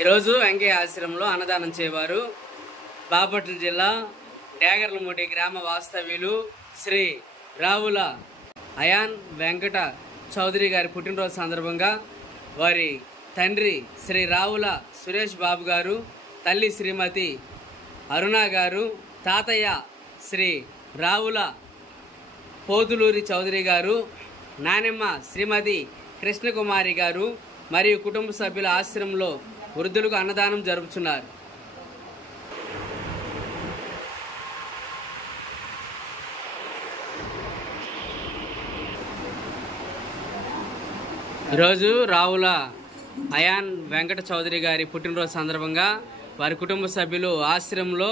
ఈరోజు వెంకయ్య ఆశ్రమంలో అన్నదానం చేయవారు బాపట్ల జిల్లా డేగర్లమూడి గ్రామ వాస్తవ్యులు శ్రీ రావుల అయాన్ వెంకట చౌదరి గారి పుట్టినరోజు సందర్భంగా వారి తండ్రి శ్రీ రావుల సురేష్ బాబు గారు, తల్లి శ్రీమతి అరుణ గారు, తాతయ్య శ్రీ రావుల పోతులూరి చౌదరి గారు, నానమ్మ శ్రీమతి కృష్ణకుమారి గారు మరియు కుటుంబ సభ్యుల ఆశ్రమంలో వృద్ధులకు అన్నదానం జరుపుతున్నారు. ఈరోజు రావుల అయాన్ వెంకట చౌదరి గారి పుట్టినరోజు సందర్భంగా వారి కుటుంబ సభ్యులు ఆశ్రమంలో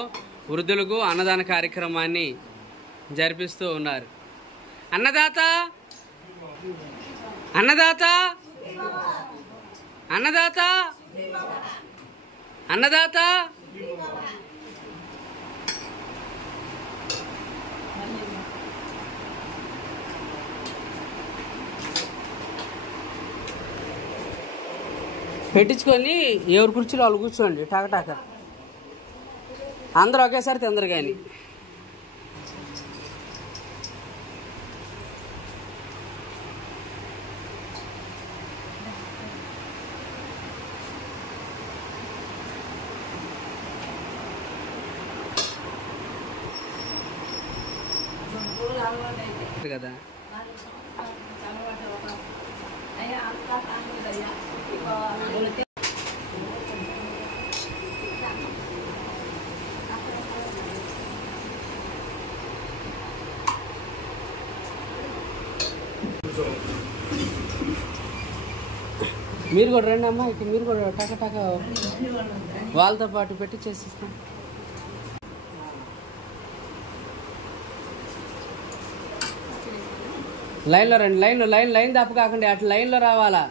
వృద్ధులకు అన్నదాన కార్యక్రమాన్ని జరిపిస్తూ ఉన్నారు. అన్నదాత అన్నదాత అన్నదాత అన్నదాత పెట్టించుకొని ఎవరు కుర్చీలో వాళ్ళు కూర్చోండి. టాక అందరూ ఒకేసారి తిందరు కానీ. కదా మీరు కూడా రండి అమ్మా, ఇక మీరు కూడా టక వాళ్ళతో పాటు పెట్టి చేసిస్తాం. లైన్లో రండి, లైన్ తప్పు కాకుండా అట్లా లైన్లో రావాలా.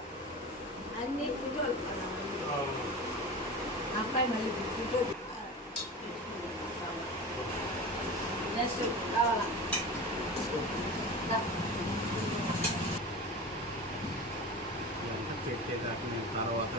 తర్వాత